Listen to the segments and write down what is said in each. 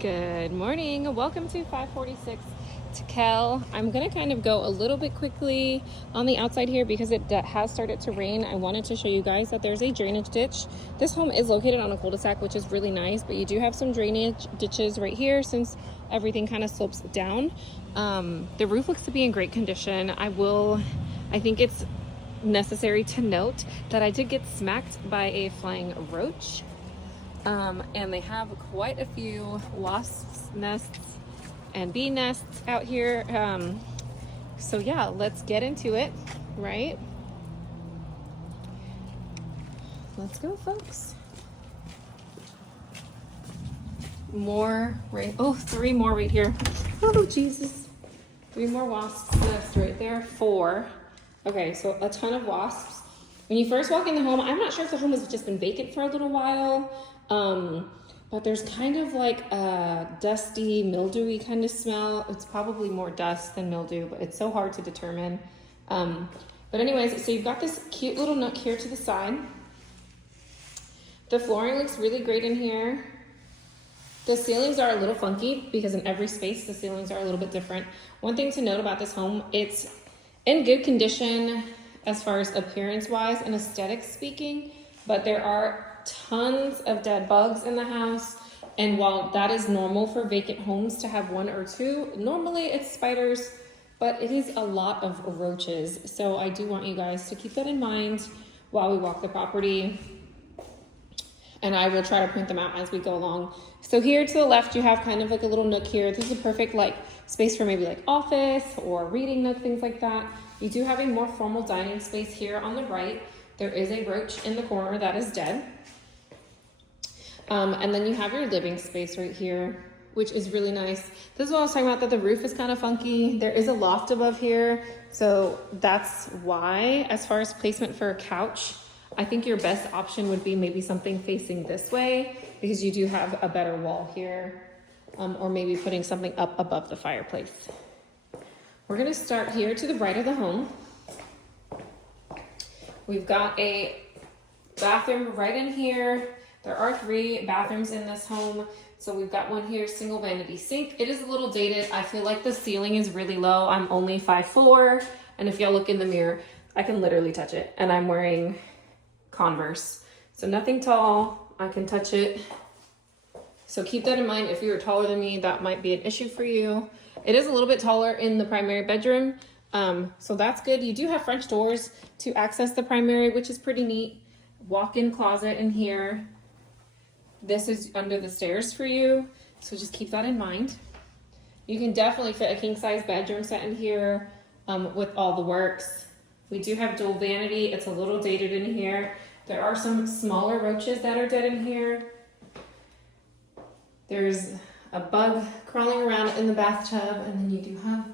Good morning. Welcome to 546 Tikell. I'm going to kind of go a little bit quickly on the outside here because it has started to rain. I wanted to show you guys that there's a drainage ditch. This home is located on a cul-de-sac, which is really nice, but you do have some drainage ditches right here since everything kind of slopes down. The roof looks to be in great condition. I think it's necessary to note that I did get smacked by a flying roach. And they have quite a few wasps nests and bee nests out here. So yeah, let's get into it, right? Let's go, folks. More right. Oh, 3 more right here. Oh, Jesus. 3 more wasps nests right there. 4. Okay, so a ton of wasps. When you first walk in the home, I'm not sure if the home has just been vacant for a little while. But there's kind of like a dusty, mildewy kind of smell. It's probably more dust than mildew, but it's so hard to determine. But anyways, so you've got this cute little nook here to the side. The flooring looks really great in here. The ceilings are a little funky because in every space, the ceilings are a little bit different. One thing to note about this home, it's in good condition as far as appearance wise and aesthetics speaking, but there are tons of dead bugs in the house, and while that is normal for vacant homes to have 1 or 2, normally it's spiders, but it is a lot of roaches. So I do want you guys to keep that in mind while we walk the property, and I will try to point them out as we go along. So here to the left, you have kind of like a little nook here. This is a perfect like space for maybe like office or reading nook, things like that. You do have a more formal dining space here on the right. There is a roach in the corner that is dead. And then you have your living space right here, which is really nice. This is what I was talking about, that the roof is kind of funky. There is a loft above here, so that's why. As far as placement for a couch, I think your best option would be maybe something facing this way because you do have a better wall here, or maybe putting something up above the fireplace. We're gonna start here to the right of the home. We've got a bathroom right in here. There are 3 bathrooms in this home. So we've got one here, single vanity sink. It is a little dated. I feel like the ceiling is really low. I'm only 5'4", and if y'all look in the mirror, I can literally touch it. And I'm wearing Converse. So nothing tall, I can touch it. So keep that in mind. If you're taller than me, that might be an issue for you. It is a little bit taller in the primary bedroom. So that's good. You do have French doors to access the primary, which is pretty neat. Walk-in closet in here. This is under the stairs for you, so just keep that in mind. You can definitely fit a king-size bedroom set in here with all the works. We do have dual vanity. It's a little dated in here. There are some smaller roaches that are dead in here. There's a bug crawling around in the bathtub, and then you do have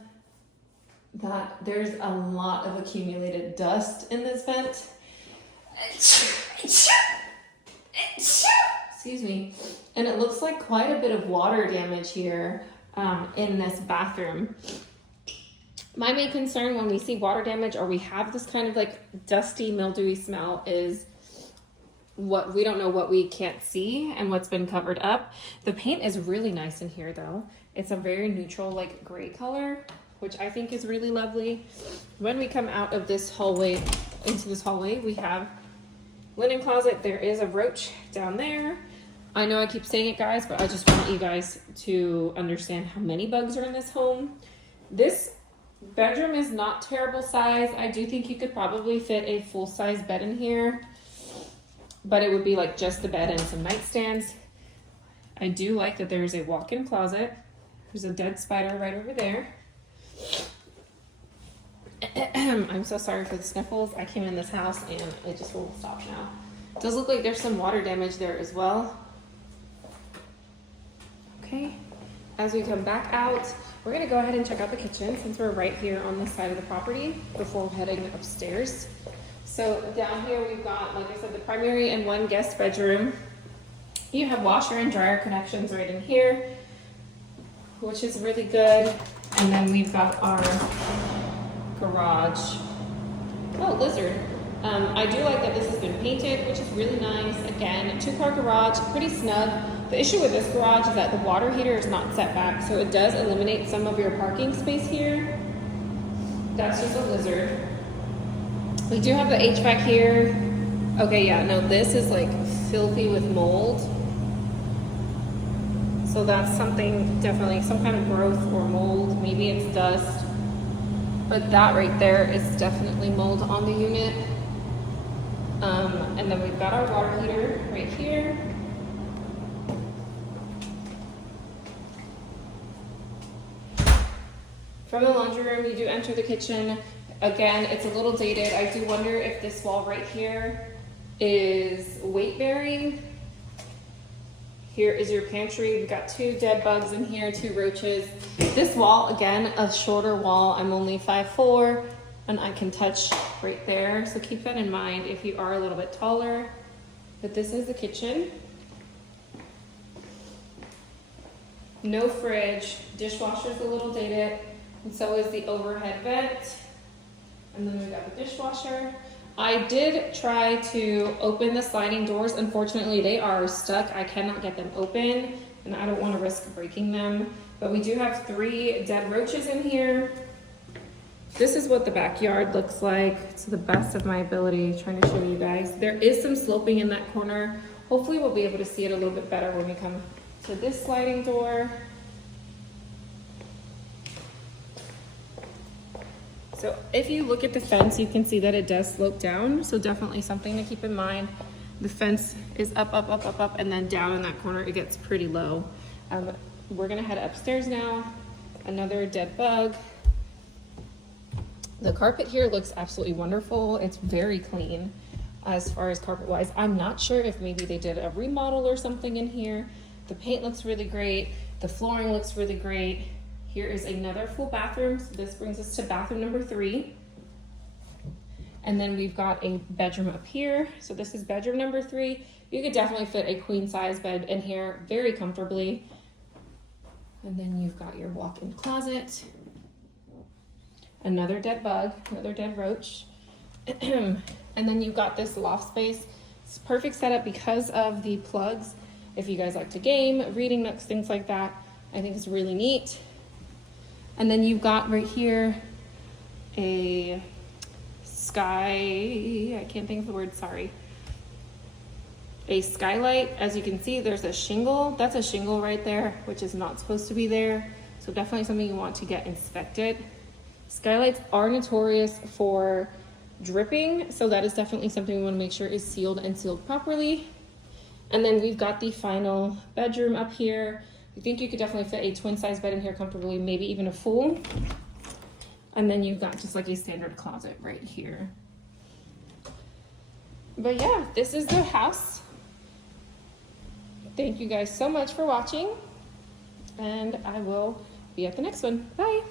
that. There's a lot of accumulated dust in this vent. Excuse me. And it looks like quite a bit of water damage here in this bathroom. My main concern when we see water damage or we have this kind of like dusty, mildewy smell is what we don't know, what we can't see and what's been covered up. The paint is really nice in here though. It's a very neutral like gray color, which I think is really lovely. When we come out of this hallway, into this hallway, we have linen closet. There is a roach down there. I know I keep saying it, guys, but I just want you guys to understand how many bugs are in this home. This bedroom is not terrible size. I do think you could probably fit a full-size bed in here, but it would be like just the bed and some nightstands. I do like that there's a walk-in closet. There's a dead spider right over there. I'm so sorry for the sniffles. I came in this house and it just won't stop now. It does look like there's some water damage there as well. Okay, as we come back out, we're gonna go ahead and check out the kitchen since we're right here on this side of the property before heading upstairs. So down here we've got, like I said, the primary and 1 guest bedroom. You have washer and dryer connections right in here, which is really good. And then we've got our garage. Oh, lizard. I do like that this has been painted, which is really nice. Again, 2-car garage, pretty snug. The issue with this garage is that the water heater is not set back, so it does eliminate some of your parking space here. That's just a lizard. We do have the HVAC here. Okay, yeah, no, this is like filthy with mold. So that's something, definitely some kind of growth or mold. Maybe it's dust. But that right there is definitely mold on the unit. And then we've got our water heater right here. From the laundry room, you do enter the kitchen. Again, it's a little dated. I do wonder if this wall right here is weight bearing. Here is your pantry. We've got 2 dead bugs in here, 2 roaches. This wall, again, a shorter wall. I'm only 5'4", and I can touch right there. So keep that in mind if you are a little bit taller. But this is the kitchen. No fridge. Dishwasher's a little dated. And so is the overhead vent. And then we've got the dishwasher. I did try to open the sliding doors. Unfortunately, they are stuck. I cannot get them open, and I don't want to risk breaking them. But we do have 3 dead roaches in here. This is what the backyard looks like to the best of my ability, trying to show you guys. There is some sloping in that corner. Hopefully we'll be able to see it a little bit better when we come to this sliding door. So if you look at the fence, you can see that it does slope down. So definitely something to keep in mind. The fence is up, up, up, up, up, and then down in that corner, it gets pretty low. We're gonna head upstairs now. Another dead bug. The carpet here looks absolutely wonderful. It's very clean as far as carpet wise. I'm not sure if maybe they did a remodel or something in here. The paint looks really great. The flooring looks really great. Here is another full bathroom. So this brings us to bathroom number 3. And then we've got a bedroom up here. So this is bedroom number 3. You could definitely fit a queen size bed in here very comfortably. And then you've got your walk-in closet. Another dead bug, another dead roach. And then you've got this loft space. It's perfect setup because of the plugs. If you guys like to game, reading nooks, things like that, I think it's really neat. And then you've got right here a I can't think of the word, sorry. A skylight. As you can see, there's a shingle. That's a shingle right there, which is not supposed to be there. So definitely something you want to get inspected. Skylights are notorious for dripping, so that is definitely something we want to make sure is sealed and sealed properly. And then we've got the final bedroom up here. I think you could definitely fit a twin size bed in here comfortably, maybe even a full. And then you've got just like a standard closet right here. But yeah, this is the house. Thank you guys so much for watching, and I will be at the next one. Bye.